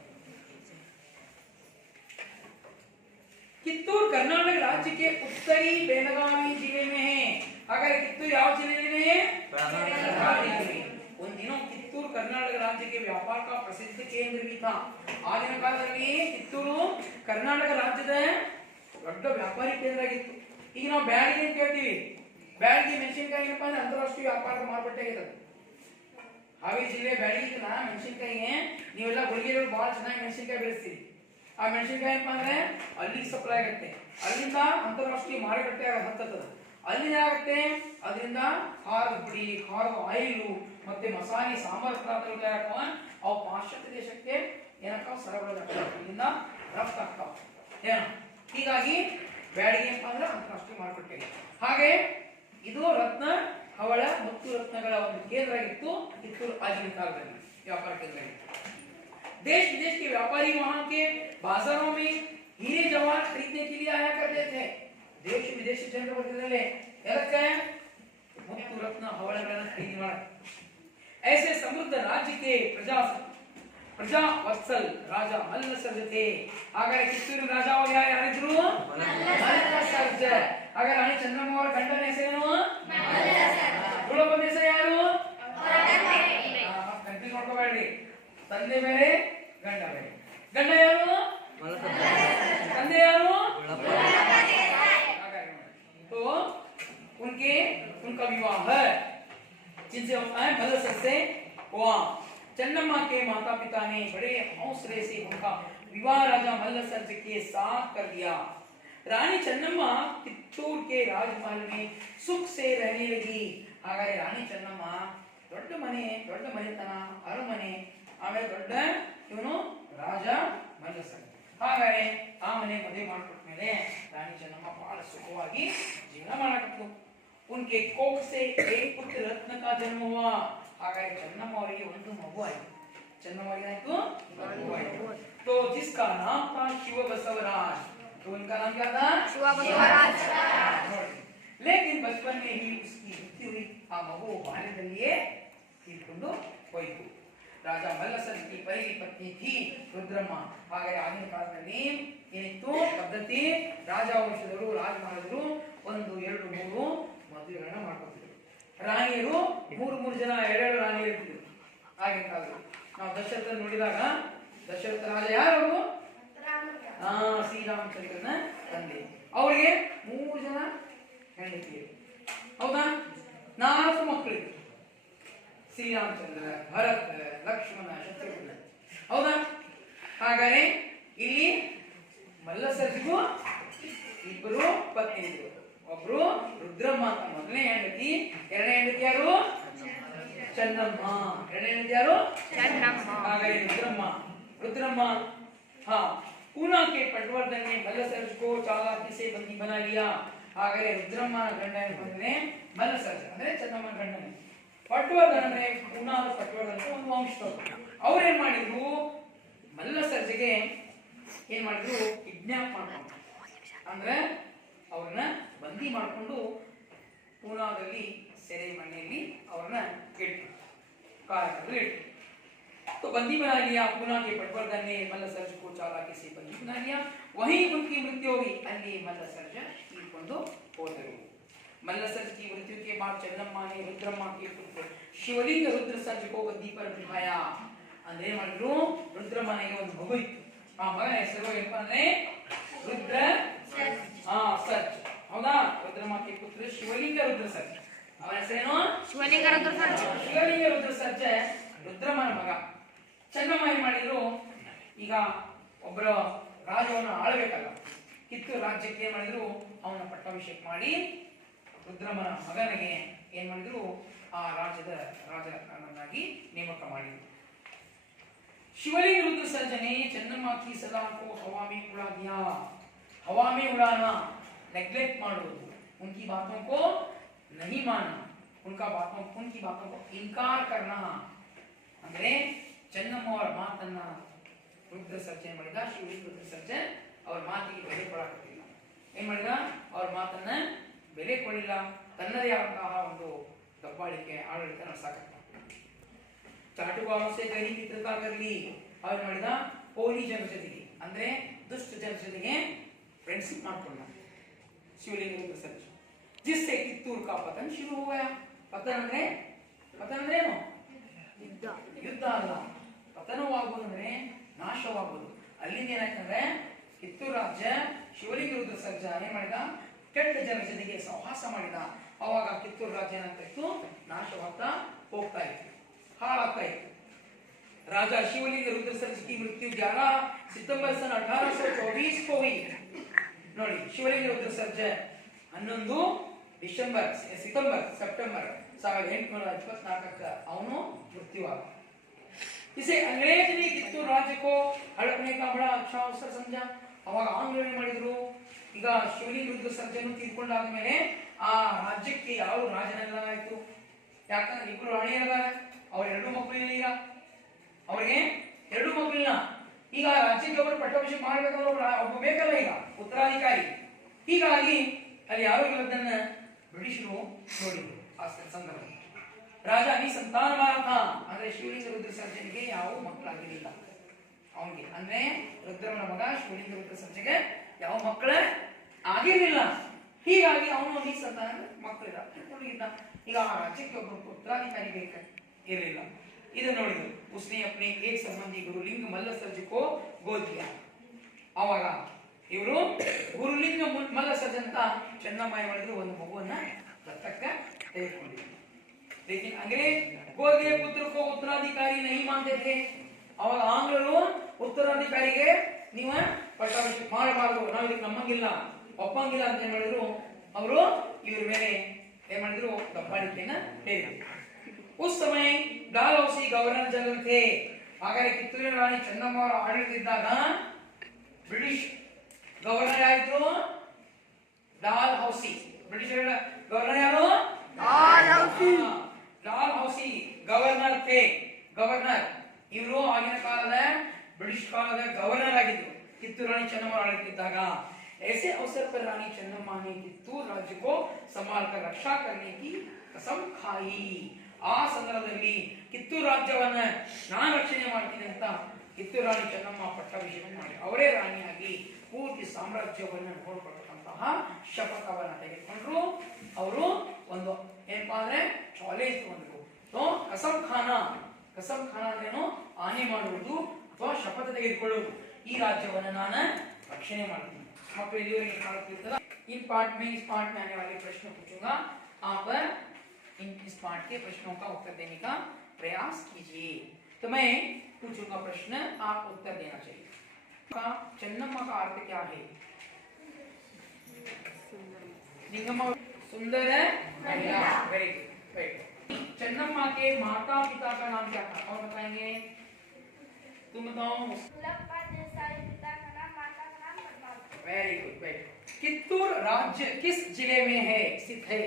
कित्तूर कर्नाटक राज्य के उत्तरी बेलगावी जिले में है। अगर कित्तूर ಯಾವ ಜಿಲ್ಲೆಯಲ್ಲಿ ಇದೆ? ಬೆಳಗಾವಿ ಜಿಲ್ಲೆ। ಒಂದು ದಿನ ಕಿತ್ತೂರು ಕರ್ನಾಟಕ ರಾಜ್ಯ राज्य के व्यापार का प्रसिद्ध केंद्र भी था ಆಗಿನ ಕಾಲದಲ್ಲಿ ಕಿತ್ತೂರು ಕರ್ನಾಟಕ ರಾಜ್ಯದ ದೊಡ್ಡ ವ್ಯಾಪಾರಿ ಕೇಂದ್ರ ಆಗಿತ್ತು ಈಗ ನಾವು ಬ್ಯಾಡಗಿ ಅಂತ ಹೇಳ್ತೀವಿ ಬ್ಯಾಡಗಿ ಮೆಣಸಿನಕಾಯಿ ಏನಪ್ಪಾ ಅಂದ್ರೆ ಅಂತಾರಾಷ್ಟ್ರೀಯ ವ್ಯಾಪಾರದ ಮಾರುಕಟ್ಟೆ ಆಗಿದೆ ಹಾವೇರಿ ಜಿಲ್ಲೆ ಬ್ಯಾಡಗಿನ ಮೆಣಸಿನಕಾಯಿ ನೀವೆಲ್ಲ ಗುಲ್ಗೇರಿಯವರು ಬಹಳ ಚೆನ್ನಾಗಿ ಮೆಣಸಿನಕಾಯಿ ಬೆಳೆಸ್ತೀರಿ ಆ ಮೆಣಸಿನಕಾಯಿ ಏನಪ್ಪಾ ಅಂದ್ರೆ ಅಲ್ಲಿಗೆ ಸಪ್ಲೈ ಆಗುತ್ತೆ ಅಲ್ಲಿಂದ ಅಂತಾರಾಷ್ಟ್ರೀಯ ಮಾರುಕಟ್ಟೆ ಹತ್ತದ ಅಲ್ಲಿ ಏನಾಗುತ್ತೆ ಅದರಿಂದ ಖಾರದ ಪುಡಿ ಖಾರದ ಆಯಿಲು ಮತ್ತೆ ಮಸಾಲೆ ಸಾಂಬಾರ್ ಪದಾರ್ಥಗಳು ತಯಾರಾಗ್ತಾವ ಅವು ಪಾಶ್ಚಾತ್ಯ ದೇಶಕ್ಕೆ ಏನಕ್ಕ ಸರಬರಾಜು ಇಲ್ಲಿಂದ ರಫ್ತು ಆಗ್ತಾವ ಏನ ಹೀಗಾಗಿ ಬ್ಯಾಡಿಗೆ ಏನಪ್ಪಾ ಅಂದ್ರೆ ಅಂತಾರಾಷ್ಟ್ರೀಯ ಮಾರುಕಟ್ಟೆ ಹಾಗೆ ಇದು ರತ್ನ ಹವಳ ಮತ್ತು ರತ್ನಗಳ ಒಂದು ಕೇಂದ್ರ ಆಗಿತ್ತು ಕಿತ್ತೂರು ಆಗಿನ ಕಾಲದಲ್ಲಿ व्यापार केंद्र है देश विदेश के व्यापारी वहां के बाजारों में हीरे जवाहर खरीदने के लिए आया करते थे देश विदेश ಜನರು ಬರ್ತಿದ್ರಲ್ಲ ಯಾಕೆ ಮುತ್ತು ರತ್ನ ಹವಳಗಳನ್ನು ಖರೀದಿ ಮಾಡಕ್ಕೆ ऐसे समृद्ध राज्य के प्रजा वत्सल राजा मल्ल सर्ज थे ಹಾಗಾದ್ರೆ ಕಿತ್ತೂರು ರಾಜ ಯಾರಿದ್ರು ಮಲ್ಲ ಸರ್ಜ ಹಾಗಾದ್ರೆ ರಾಣಿ ಚೆನ್ನಮ್ಮ ಅವರ ಗಂಡನ ಹೆಸರೇನು ಮಲ್ಲ ಸರ್ಜ ತುಳಬ ಹೆಸರು ಯಾರು ಕನ್ಫ್ಯೂಸ್ ಮಾಡ್ಕೋಬೇಡ್ರಿ ತಂದೆ ಬೇರೆ ಗಂಡ ಬೇರೆ ಗಂಡ ಯಾರು ತಂದೆ ಯಾರು तो उनका विवाह जिनसे होता है मल्ल सर्ज से हुआ चन्नम्मा के माता पिता ने बड़े हौसले से उनका विवाह राजा मल्ल सर्ज के साथ कर दिया रानी चन्नम्मा कित्तूर के राजमहल में सुख से रहने लगी ಹಾಗಾದ್ರೆ ರಾಣಿ ಚೆನ್ನಮ್ಮ ದೊಡ್ಡ ಮನೆತನ ಅರಮನೆ ಆಮೇಲೆ ದೊಡ್ಡ ಇವನು ರಾಜ ಮಲ್ಲ ಸರ್ಜ ಹಾಗಾದ್ರೆ ಆ ಮನೆ ಮದುವೆ ಮಾಡ್ಕೊಟ್ಮೇಲೆ ರಾಣಿ ಚೆನ್ನಮ್ಮ ಬಹಳ ಸುಖವಾಗಿ ಜೀವನ ಮಾಡಕತ್ತು उनके कोख से एक पुत्र रत्न का जन्म हुआ ಹಾಗಾಗಿ ಚೆನ್ನಮ್ಮ ಅವರಿಗೆ ಒಂದು ಮಗು ಆಯಿತು ಚೆನ್ನಮ್ಮ ಅವರಿಗೆ ಆಯಿತು ಮಗು ಆಯಿತು तो जिसका नाम था शिव बसवराज तो उनका नाम क्या था शिव बसवराज लेकिन बचपन में ही उसकी मृत्यु हुई ಆ ಮಗು ಬಾಲ್ಯದಲ್ಲಿಯೇ ತೀರ್ಕೊಂಡು ಹೋಯಿತು ರಾಜ ಮಲ್ಲ ಸರ್ಜ की पहली पत्नी थी ರುದ್ರಮ್ಮ ಹಾಗಾಗಿ ಆಗಿನ ಕಾಲದಲ್ಲಿ ಏನಿತ್ತು ಪದ್ಧತಿ ರಾಜ ವಂಶದವರು ರಾಜಮಹಾರಾಜರು 1 2 3 ಮದುವೆಗಳನ್ನ ಮಾಡ್ಕೊತಿದ್ರು ರಾಣಿಯರು 3 ಜನ 2 ರಾಣಿಯರು ಇರ್ತಿದ್ರು ಆಗಿನ ಕಾಲದಲ್ಲಿ ನಾವು ದಶರಥ ನೋಡಿದಾಗ ದಶರಥ ರಾಜ ಯಾರು ಶ್ರೀರಾಮಚಂದ್ರನ ತಂದೆ ಅವರಿಗೆ 3 ಜನ ಹೆಂಡತಿಯರು ಹೌದಾ 4 ಮಕ್ಕಳಿದ್ರು ಶ್ರೀರಾಮಚಂದ್ರ ಭರತ ಲಕ್ಷ್ಮಣ ಶತ್ರುಘ್ನ ಹೌದಾ ಹಾಗಾದ್ರೆ ಇಲ್ಲಿ ಮಲ್ಲ ಸರ್ಜಿಗೂ ಇಬ್ಬರು ಪತ್ನಿಯರು ಒಬ್ರು ರುದ್ರಮ್ಮ ಅಂತ ಮೊದಲನೇ ಹೆಂಡತಿ ಎರಡನೇ ಹೆಂಡತಿ ಯಾರು ಚೆನ್ನಮ್ಮ ಎರಡನೇ ಹೆಂಡತಿ ಯಾರು ಚೆನ್ನಮ್ಮ ಹಾಗಾದ್ರೆ ರುದ್ರಮ್ಮ हाँ पूना के पटवर्धन ने मल्ल सर्ज को चालाकी से बंदी बना लिया ಹಾಗಾದ್ರೆ ರುದ್ರಮ್ಮ ಗಂಡ ಬಂದ್ರೆ ಮಲ್ಲ ಸರ್ಜ ಅಂದ್ರೆ ಚೆನ್ನಮ್ಮ ಗಂಡನೇ ಪಟ್ವರ್ಧನ ಅಂದ್ರೆ ಪೂನಾದ ಪಟ್ವರ್ಧನ ಒಂದು ವಂಶದವರು ಅವ್ರು ಏನ್ ಮಾಡಿದ್ರು ಮಲ್ಲ ಸರ್ಜಿಗೆ ಏನ್ ಮಾಡಿದ್ರು ಕಿಡ್ನಾಪ್ ಮಾಡ್ಕೊಂಡು ಅಂದ್ರೆ ಅವ್ರನ್ನ ಬಂದಿ ಮಾಡ್ಕೊಂಡು ಪೂನಾದಲ್ಲಿ ಸೆರೆ ಮನೆಯಲ್ಲಿ ಅವ್ರನ್ನ ಇಟ್ರು ಕಾರಣದಲ್ಲಿ ಇಟ್ರು तो बंदी बना लिया पूना के पटवर्धन ने मल्ल सर्ज को चालाकी से बंदी बना लिया वहीं उनकी मृत्यु हुई ಅಲ್ಲಿ ಮಲ್ಲ ಸರ್ಜ ತೀರ್ಕೊಂಡು ಹೋದರು मल्ल सर्ज की मृत्यु के बाद चन्नम्मा ने रुद्रम्मा के पुत्र शिवलिंग रुद्र सर्ज को गद्दी पर बिठाया ಅಂದ್ರೆ ಮಾಡಿದ್ರು ರುದ್ರಮ್ಮನಿಗೆ ಒಂದು ಮಗು ಇತ್ತು ಆ ಮಗನ ಹೆಸರು ಏನಪ್ಪಾ ಅಂದ್ರೆ ರುದ್ರ ಸರ್ಜ ಹೌದಾ ರುದ್ರಮ್ಮ के पुत्र ಶಿವಲಿಂಗ ರುದ್ರ ಸರ್ಜ ಅವನ ಹೆಸರೇನು ಶಿವಲಿಂಗ ರುದ್ರ ಸರ್ಜ ರುದ್ರಮ್ಮನ ಮಗ ಚೆನ್ನಮ್ಮ ಏನ್ ಮಾಡಿದ್ರು ಈಗ ಒಬ್ಬರ ರಾಜವನ್ನ ಆಳಬೇಕಲ್ಲ ಕಿತ್ತೂರು ರಾಜ್ಯಕ್ಕೆ ಏನ್ ಮಾಡಿದ್ರು ಅವನ ಪಟ್ಟಾಭಿಷೇಕ ಮಾಡಿ ರುದ್ರಮ್ಮನ ಮಗನಿಗೆ ಏನ್ ಮಾಡಿದ್ರು ಆ ರಾಜ್ಯದ ರಾಜನಾಗಿ ನೇಮಕ ಮಾಡಿದ್ರು शिवलिंग रुद्र सर्ज ने चन्नम्मा की सदा को हवा में उड़ा दिया हवा में उड़ाना नेग्लेक्ट ಮಾಡೋದು उनकी बातों को नहीं मानना उनकी बातों को इनकार करना ಅಂದ್ರೆ ಚೆನ್ನಮ್ಮ ಅವರ ಮಾತನ್ನ ರುದ್ರ ಸರ್ಜನ್ ಮಾಡಿದ ಶಿವಲಿಂಗ ರುದ್ರ ಸರ್ಜನ್ ಅವರ ಮಾತಿಗೆ ಬೆಲೆ ಕೊಡಾಕತ್ತಿಲ್ಲ ಏನ್ ಮಾಡಿದ ಅವ್ರ ಮಾತನ್ನ ಬೆಲೆ ಕೊಡಲಿಲ್ಲ ತನ್ನದೇ ಆದಂತಹ ಒಂದು ದಬ್ಬಾಳಿಕೆ ಆಡಳಿತ ನಡೆಸಕತ್ತ ಚಾಟುಗಾರರು से गहरी मित्रता कर ली ಅವ್ರು ಮಾಡಿದ ಹೋಲಿ ಜನರ ಜೊತೆಗೆ ಅಂದ್ರೆ ದುಷ್ಟ ಜನರ ಜೊತೆಗೆ ಫ್ರೆಂಡ್ಶಿಪ್ ಮಾಡ್ಕೊಂಡ ಶಿವಲಿಂಗ ರುದ್ರ ಸರ್ಜನ್ जिससे कित्तूर का पतन शुरू हो गया पतन ಅಂದ್ರೆ ಏನು ಯುದ್ಧ ಅಲ್ಲ, ಪತನವಾಗುವುದು ಅಂದ್ರೆ ನಾಶವಾಗುವುದು. ಅಲ್ಲಿಂದ ಏನಾಯ್ತಂದ್ರೆ ಕಿತ್ತೂರು ರಾಜ್ಯ ಶಿವಲಿಂಗ ರುದ್ರ ಸರ್ಜ ಏನ್ ಮಾಡಿದ, ಕೆಟ್ಟ ಜನ ಜೊತೆಗೆ ಸಹವಾಸ ಮಾಡಿದ. ಅವಾಗ ಕಿತ್ತೂರು ರಾಜ್ಯ ಏನಾಗ್ತಾ ಇತ್ತು, ನಾಶವಾಗ್ತಾ ಹೋಗ್ತಾ ಇತ್ತು, ಹಾಳಾಗ್ತಾ ಇತ್ತು. राजा शिवलिंग रुद्र सर्ज की मृत्यु 11 सितंबर सन 1824 को हुई. ನೋಡಿ, ಶಿವಲಿಂಗ ರುದ್ರ ಸರ್ಜ 11 ಡಿಸೆಂಬರ್ ಸೆಪ್ಟೆಂಬರ್ 1824 ಅವನು मृत्युआग. इसे अंग्रेज ने कित्तूर राज्य को हड़पने का बड़ा अच्छा अवसर समझा. ಅವಾಗ ಆಂಗ್ಲರು ಏನು ಮಾಡಿದ್ರು, ಈಗ ಶಿವಲಿಂಗ ರುದ್ರ ಸರ್ಜನು ತೀರ್ಕೊಂಡಾದ ಮೇಲೆ ಆ ರಾಜ್ಯಕ್ಕೆ ಯಾವ ರಾಜನೆಲ್ಲ ಆಯ್ತು. ಯಾಕಂದ್ರೆ ಇಬ್ರು ರಾಣಿಯರಿದ್ದಾರೆ, ಅವ್ರ 2 ಮಕ್ಕಳು ಈಗ, ಅವರಿಗೆ 2 ಮಕ್ಕಳಿಲ್ಲ. ಈಗ ರಾಜ್ಯಕ್ಕೆ ಅವರು ಪಟ್ಟಾಭಿಷೇಕ ಮಾಡಬೇಕಾದ್ರೆ ಒಬ್ಬ ಬೇಕಲ್ಲ ಈಗ ಉತ್ತರಾಧಿಕಾರಿ. ಹೀಗಾಗಿ ಅಲ್ಲಿ ಯಾರು ಇಲ್ಲದನ್ನ ಬ್ರಿಟಿಷರು ನೋಡಿದ್ರು. ಆ ಸಂದರ್ಭ ರಾಜ ನಿಸಂತಾನವಾದ, ಅಂದ್ರೆ ಶಿವಲಿಂಗ ರುದ್ರ ಸರ್ಜನಿಗೆ ಯಾವ ಮಕ್ಕಳಾಗಿರಲಿಲ್ಲ. ಅವನಿಗೆ ಅಂದ್ರೆ ರುದ್ರನ ಮಗ ಶಿವಲಿಂಗ ರುದ್ರ ಸರ್ಜನಿಗೆ ಯಾವ ಮಕ್ಕಳ ಆಗಿರಲಿಲ್ಲ. ಹೀಗಾಗಿ ಅವನು ನಿಸಂತಾನ ಮಕ್ಕಳಿದ್ದ. ಈಗ ಆ ರಾಜ್ಯಕ್ಕೆ ಒಬ್ಬ ಉತ್ತರಾಧಿಕಾರಿ ಬೇಕ ಇರಲಿಲ್ಲ. इधर ನೋಡಿದ್ರು. उसने अपने एक संबंधी गुरुलिंग मल्ल सर्ज को गोद दिया. ಆವಾಗ ಇವರು ಗುರುಲಿಂಗ ಮಲ್ಲ ಸರ್ಜ ಅಂತ ಚೆನ್ನಮ್ಮ ಮಾಡಿದ್ರು, ಒಂದು ಮಗುವನ್ನ ದತ್ತಕ್ಕೆ ತೆಗೆದುಕೊಂಡಿದ್ರು. लेकिन अंग्रेज गोद दिए पुत्र को उत्तराधिकारी नहीं मानते थे. ಅವಾಗ ಆಂಗ್ಲರು ಉತ್ತರಾಧಿಕಾರಿಗೆ ನೀವು ಪಟ್ಟಾಭಿಷೇಕ ಮಾಡಬಾರದು, ನಾವು ಇದಕ್ಕೆ ನಮ್ಮಂಗಿಲ್ಲ ಒಪ್ಪಂಗಿಲ್ಲ ಅಂತ ಏನ್ ಮಾಡಿದ್ರು, ಅವರು ಇವ್ರ ಮೇಲೆ ಏನ್ ಮಾಡಿದ್ರು, ದಬ್ಬಾಳಿಕೆಯನ್ನ ಹೇಳಿದ್ರು. उस समय डालहौसी गवर्नर जनरल थे. ಹಾಗಾದ್ರೆ ಕಿತ್ತೂರಿನ ರಾಣಿ ಚೆನ್ನಮ್ಮ ಅವರು ಆಡಳಿತಿದ್ದಾಗ ಬ್ರಿಟಿಷ್ ಗವರ್ನರ್ ಯಾರಿದ್ರು, ಡಾಲ್ಹೌಸಿ. ಬ್ರಿಟಿಷ್ ಗವರ್ನರ್ ಯಾರು, ಡಾಲ್ಹೌಸಿ ಗವರ್ನರ್ थे. ಗವರ್ನರ್ ಇವರು ಆಗಿನ ಕಾಲದ ಬ್ರಿಟಿಷ್ ಕಾಲದ ಗವರ್ನರ್ ಆಗಿದ್ರು ಕಿತ್ತೂರು ರಾಣಿ ಚೆನ್ನಮ್ಮ ಆಡಳಿತಿದ್ದಾಗ. ऐसे अवसर पर रानी ಚೆನ್ನಮ್ಮ ने कित्तूर राज्य को संभाल कर रक्षा करने की कसम खाई. ಆ ಸಂದರ್ಭದಲ್ಲಿ ಕಿತ್ತೂರು ರಾಜ್ಯವನ್ನ ನಾನು ರಕ್ಷಣೆ ಮಾಡ್ತೀನಿ ಅಂತ ಕಿತ್ತೂರು ರಾಣಿ ಚೆನ್ನಮ್ಮ ಪಟ್ಟಾಭಿಷೇಕ ಮಾಡಿ ಅವರೇ ರಾಣಿಯಾಗಿ ಪೂರ್ತಿ ಸಾಮ್ರಾಜ್ಯವನ್ನು ನೋಡ್ಕೊಳ್ತಕ್ಕಂತಹ ಶಪಥವನ್ನ ತೆಗೆದುಕೊಂಡ್ರು. ಅವರು ಒಂದು ಏನಪ್ಪಾ ಅಂದ್ರೆ ಚಾಲೆಂಜ್ ತಗೊಂಡ್ರು. ಕಸಂ ಖಾನ ಅಂದ್ರೇನು, ಆನೆ ಮಾಡುವುದು ಅಥವಾ ಶಪಥ ತೆಗೆದುಕೊಳ್ಳುವುದು. ಈ ರಾಜ್ಯವನ್ನ ನಾನು ರಕ್ಷಣೆ ಮಾಡ್ತೀನಿ. ಮಕ್ಕಳು ಇಲ್ಲಿವರೆಗೆ ಕಾಣುತ್ತಿರ್ತದ. इस पार्ट में आने वाले प्रश्न पूछूंगा, आप इस पाठ के प्रश्नों का उत्तर देने का प्रयास कीजिए. तो मैं पूछूंगा प्रश्न, आप उत्तर देना चाहिए. चन्नम्मा का अर्थ क्या है? लिंगम्मा सुंदर महिला. Very good. चन्नम्मा के माता पिता का नाम क्या था, और बताएंगे? तुम बताओ. दुर्लप्पा देसाई, पिता का नाम, माता का नाम पद्मावती. Very good. कित्तूर राज्य किस जिले में है, स्थित है?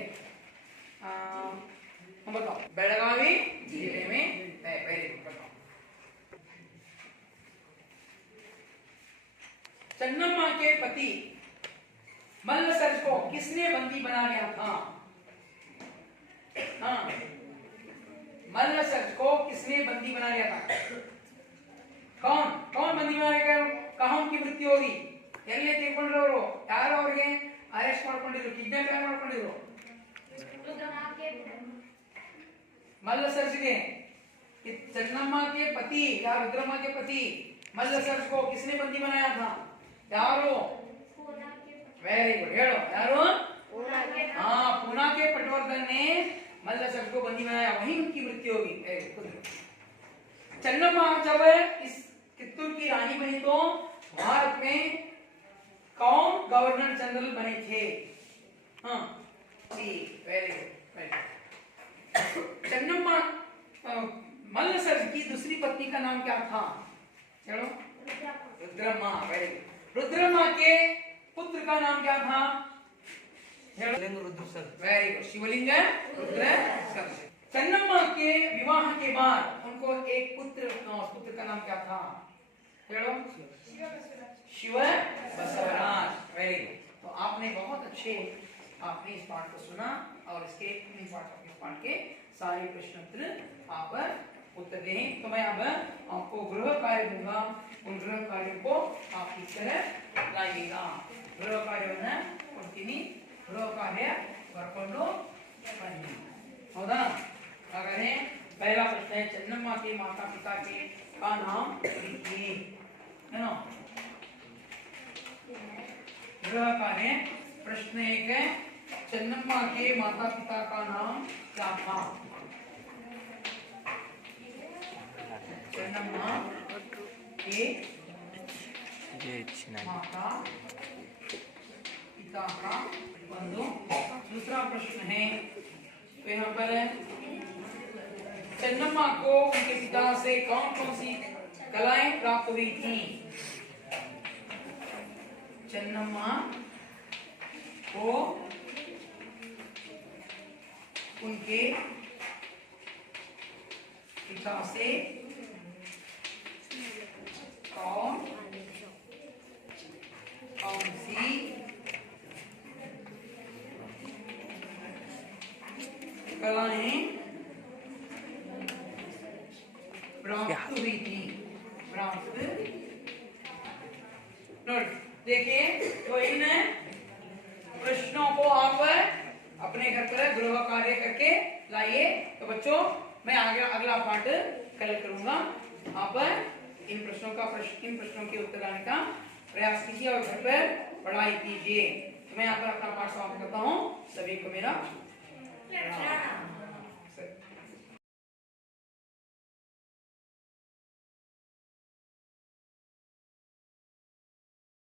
बताओ. बेळगावी जिले में है. Very good. बताओ. चन्नम्मा के पति मल्ल सर्ज को किसने बंदी बना लिया था? हाँ, मल्ल सर्ज को किसने बंदी बना लिया था? कौन बंदी बना लिया? कहाँ उनकी मृत्यु होगी? ಎಲ್ಲಿ ತೀರ್ಕೊಂಡ್ರವರು? ಯಾರು ಅವರಿಗೆ ಅರೆಸ್ಟ್ ಮಾಡ್ಕೊಂಡಿದ್ರು, ಕಿಡ್ನಾಪ್ ಯಾರು ಮಾಡ್ಕೊಂಡಿದ್ರು? मल्ल सर्ज के चन्नम्मा के पति या रुद्रम्मा के पति मल्ल सर्ज को किसने बंदी बनाया था? यारो. Very good. हेलो यारो. हाँ, पूना के पटवर्धन ने मल्ल सर्ज को बंदी बनाया, वहीं उनकी मृत्यु होगी. चन्नम्मा जब इस कित्तूर की रानी बनी तो भारत में कौन गवर्नर जनरल बने थे? हाँ, वेरी गुड. चन्नम्मा मल्ल सर्ज की दूसरी पत्नी का नाम क्या था? चलो. रुद्रम्मा. Very good. रुद्रम्मा के पुत्र का नाम क्या था? शिवलिंग रुद्र सर्ज. Very good. शिवलिंग रुद्र सर्ज. चन्नम्मा के विवाह के बाद उनको एक पुत्र का नाम क्या था? चलो. शिव बसवराज. Very good. तो आपने बहुत अच्छे आपने इस पाठ को सुना और इसके पाठ के सारे प्रश्न उत्तर आप उत्तर दें. तो मैं अब आपको गृह कार्य दूंगा, उन गृह कार्यों को आप इस तरह लाइएगा. गृह कार्य ಕೊಡ್ತೀನಿ, ಗೃಹ ಕಾರ್ಯ ಬರ್ಕೊಂಡು ಬನ್ನಿ. ಹೌದಾ? ಹಾಗಾದ್ರೆ पहला प्रश्न है चन्नम्मा के माता पिता के का नाम लिखिए, है ना। गृह कार्य प्रश्न 1 है चन्नम्मा के माता पिता का नाम क्या था। चन्नम्मा के माता पिता का बंधु। दूसरा प्रश्न है तो यहाँ पर चन्नम्मा को उनके पिता से कौन कौन सी कलाएं प्राप्त हुई थी। चन्नम्मा को उनके पिता से कौन सी कलाएं प्राप्त हुई थी। देखिए तो इन प्रश्नों को आप अपने घर पर गृह कार्य करके लाइए। तो बच्चों मैं आगे अगला पार्ट कल करूंगा। आप इन प्रश्नों के उत्तर लाने का प्रयास कीजिए और घर पर पढ़ाई कीजिए। मैं यहाँ पर अपना पाठ समाप्त करता हूँ। सभी को मेरा प्रणाम।